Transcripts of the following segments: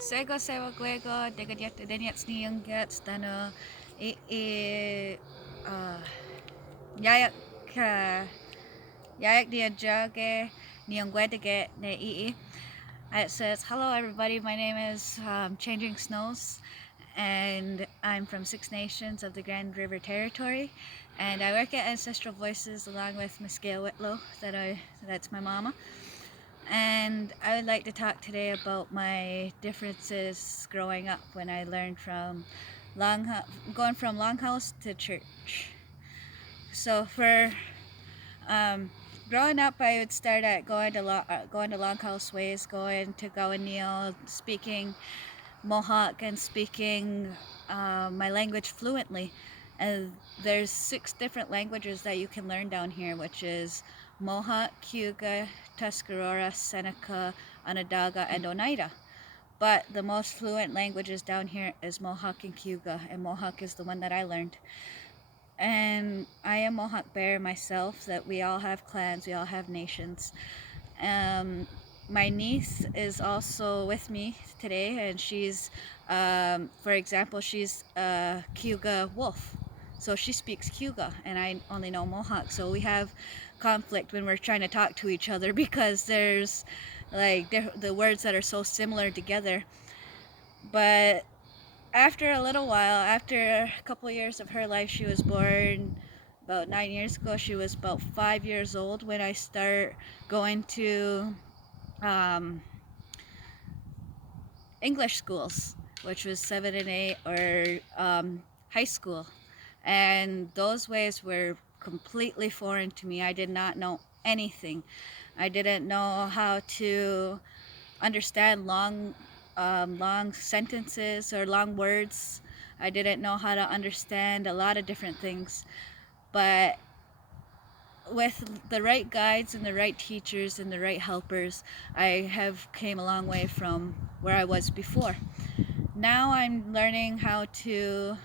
Sego sewa gwego degadiet deniat sniyang gets dano uh yayak yayak dia jage niyang gwedige ne ii. It says, "Hello everybody, my name is Changing Snows, and I'm from Six Nations of the Grand River Territory, and I work at Ancestral Voices along with Miss Gail Whitlow, that's my mama. And I would like to talk today about my differences growing up when I learned from going from Longhouse to church. So for um, growing up, I would start at going to Longhouse Ways, going to Gowanil, speaking Mohawk and speaking my language fluently. And there's 6 different languages that you can learn down here, which is Mohawk, Cayuga, Tuscarora, Seneca, Onondaga, and Oneida. But the most fluent languages down here is Mohawk and Cayuga, and Mohawk is the one that I learned. And I am Mohawk Bear myself, that we all have clans, we all have nations. My niece is also with me today, and she's, for example, she's a Cayuga wolf. So she speaks Cayuga, and I only know Mohawk. So we have conflict when we're trying to talk to each other because there's like the words that are so similar together. But after a little while, after a couple years of her life, she was born about 9 years ago. She was about 5 years old when I start going to um, English schools, which was 7 and 8, or high school. And those ways were completely foreign to me. I did not know anything. I didn't know how to understand long sentences or long words. I didn't know how to understand a lot of different things. But with the right guides and the right teachers and the right helpers, I have came a long way from where I was before. Now I'm learning how to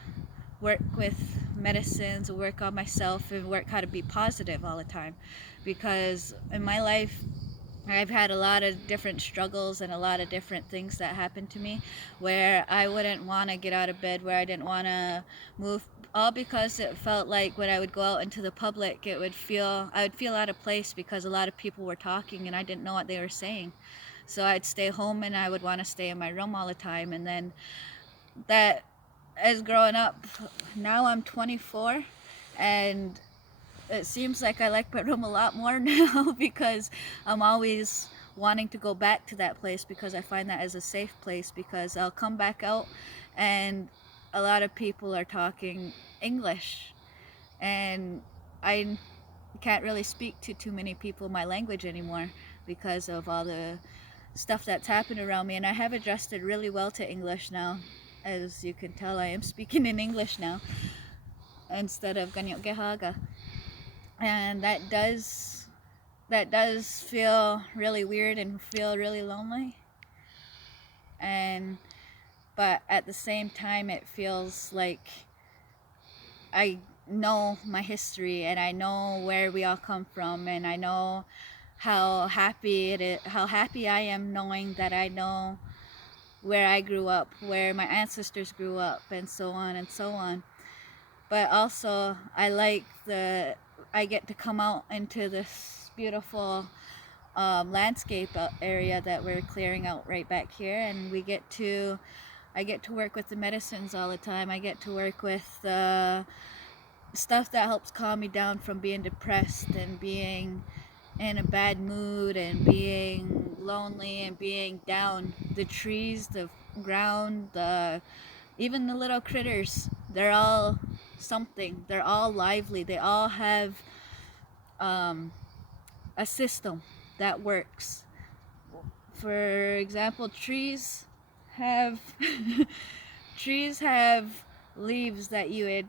work with medicines, work on myself, and work how to be positive all the time. Because in my life, I've had a lot of different struggles and a lot of different things that happened to me where I wouldn't want to get out of bed, where I didn't want to move, all because it felt like when I would go out into the public, I would feel out of place because a lot of people were talking and I didn't know what they were saying. So I'd stay home and I would want to stay in my room all the time. And then that, as growing up, now I'm 24, and it seems like I like my room a lot more now because I'm always wanting to go back to that place because I find that as a safe place, because I'll come back out and a lot of people are talking English, and I can't really speak to too many people my language anymore because of all the stuff that's happened around me. And I have adjusted really well to English now. As you can tell, I am speaking in English now instead of Ganyot Gehaga. And that does feel really weird and feel really lonely. And but at the same time, it feels like I know my history and I know where we all come from, and I know how happy I am knowing that I know where I grew up, where my ancestors grew up, and so on and so on. But also I get to come out into this beautiful landscape area that we're clearing out right back here, and I get to work with the medicines all the time. I get to work with stuff that helps calm me down from being depressed and being in a bad mood and being lonely and being down. The trees, the ground, even the little critters, they're all something. They're all lively. They all have um, a system that works. For example, have trees have leaves that you would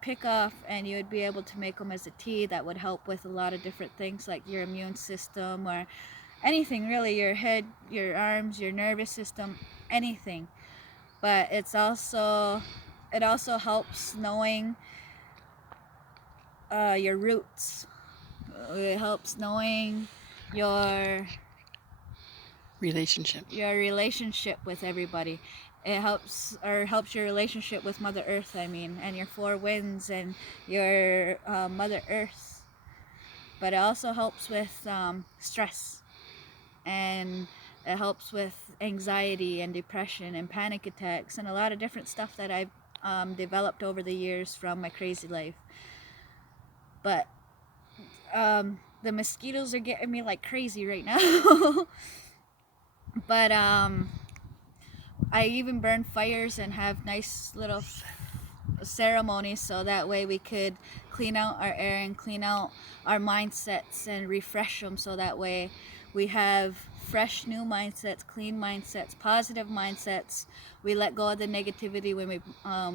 pick off, and you would be able to make them as a tea that would help with a lot of different things like your immune system or anything really, your head, your arms, your nervous system, anything. But it also helps knowing your roots. It helps knowing your Relationship. your relationship with everybody. It helps your relationship with Mother Earth, I mean, and your four winds and your Mother Earth. But it also helps with stress, and it helps with anxiety and depression and panic attacks and a lot of different stuff that I've developed over the years from my crazy life. But the mosquitoes are getting me like crazy right now. But I even burn fires and have nice little ceremonies so that way we could clean out our air and clean out our mindsets and refresh them, so that way we have fresh new mindsets, clean mindsets, positive mindsets. We let go of the negativity when we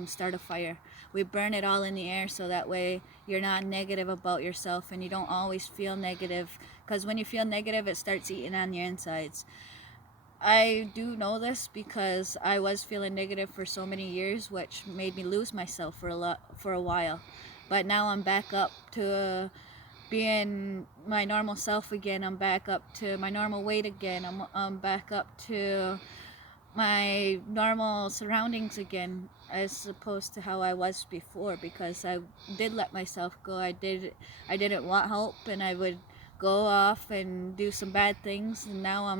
start a fire. We burn it all in the air, so that way you're not negative about yourself and you don't always feel negative, because when you feel negative it starts eating on your insides. I do know this because I was feeling negative for so many years, which made me lose myself for a while. But now I'm back up to being my normal self again. I'm back up to my normal weight again. I'm back up to my normal surroundings again, as opposed to how I was before, because I did let myself go. I didn't want help, and I would go off and do some bad things, and now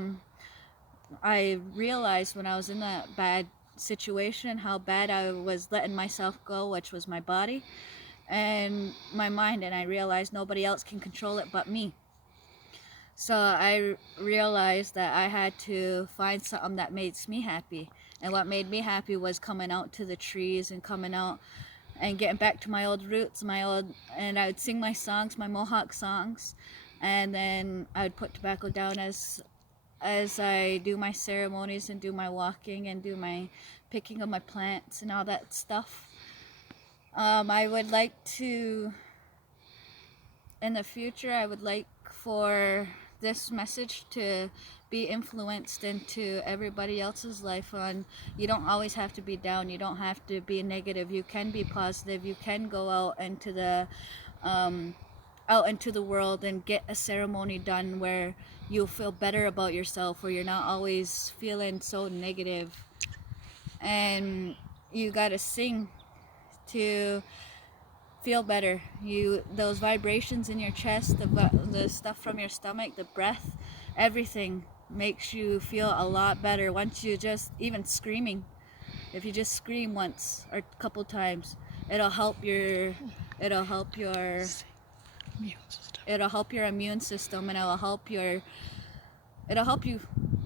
I realized when I was in that bad situation how bad I was letting myself go, which was my body and my mind, and I realized nobody else can control it but me. So I realized that I had to find something that makes me happy. And what made me happy was coming out to the trees and coming out and getting back to my old roots, and I would sing my songs, my Mohawk songs, and then I would put tobacco down as I do my ceremonies and do my walking and do my picking of my plants and all that stuff. I would like to, in the future, I would like for this message to be influenced into everybody else's life. On, you don't always have to be down, you don't have to be negative, you can be positive, you can go out into the world and get a ceremony done where you'll feel better about yourself, where you're not always feeling so negative. And you gotta sing to feel better. Those vibrations in your chest, the stuff from your stomach, the breath, everything makes you feel a lot better once you just even screaming. If you just scream once or a couple times, it'll help your it'll help your Immune system. it'll help your immune system, and it'll help you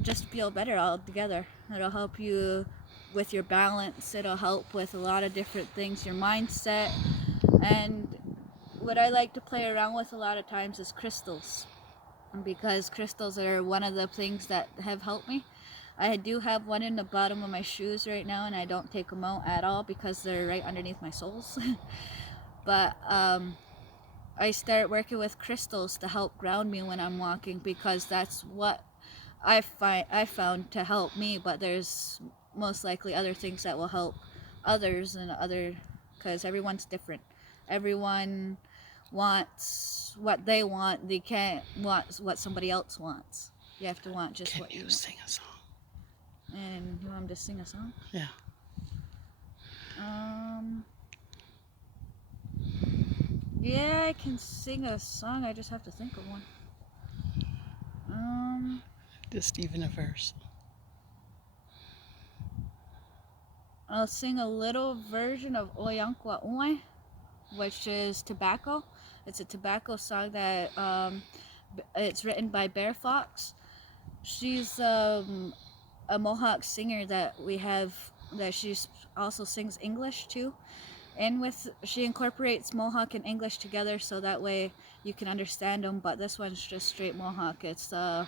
just feel better altogether. It'll help you with your balance, it'll help with a lot of different things, your mindset. And what I like to play around with a lot of times is crystals, because crystals are one of the things that have helped me. I do have one in the bottom of my shoes right now, and I don't take them out at all because they're right underneath my soles. But I start working with crystals to help ground me when I'm walking, because that's what I found to help me. But there's most likely other things that will help others, because everyone's different. Everyone wants what they want. They can't want what somebody else wants. You have to want just Can what you you want. sing a song? And you want me to sing a song? Yeah. Yeah, I can sing a song. I just have to think of one. Just even a verse. I'll sing a little version of Oyankwa Uwe, which is tobacco. It's a tobacco song that it's written by Bear Fox. She's a Mohawk singer that we have, that she also sings English too. And she incorporates Mohawk and English together, so that way you can understand them. But this one's just straight Mohawk. It's the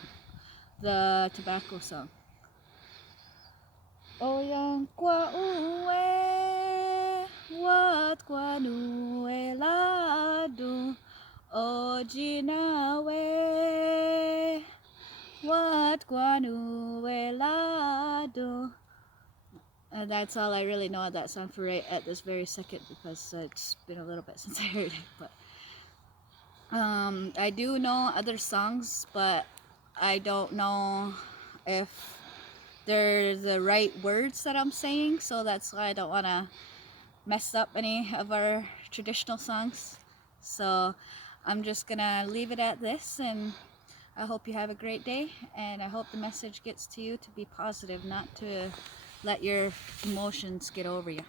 tobacco song. Oyankwa uwe, wat kwa nuwe ladu, ojinawe, wat kwa nuwe ladu. And that's all I really know of that song for right at this very second, because it's been a little bit since I heard it. But I do know other songs, but I don't know if they're the right words that I'm saying, so that's why I don't want to mess up any of our traditional songs. So I'm just gonna leave it at this, and I hope you have a great day, and I hope the message gets to you to be positive, not to let your emotions get over you.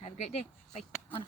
Have a great day. Bye. On.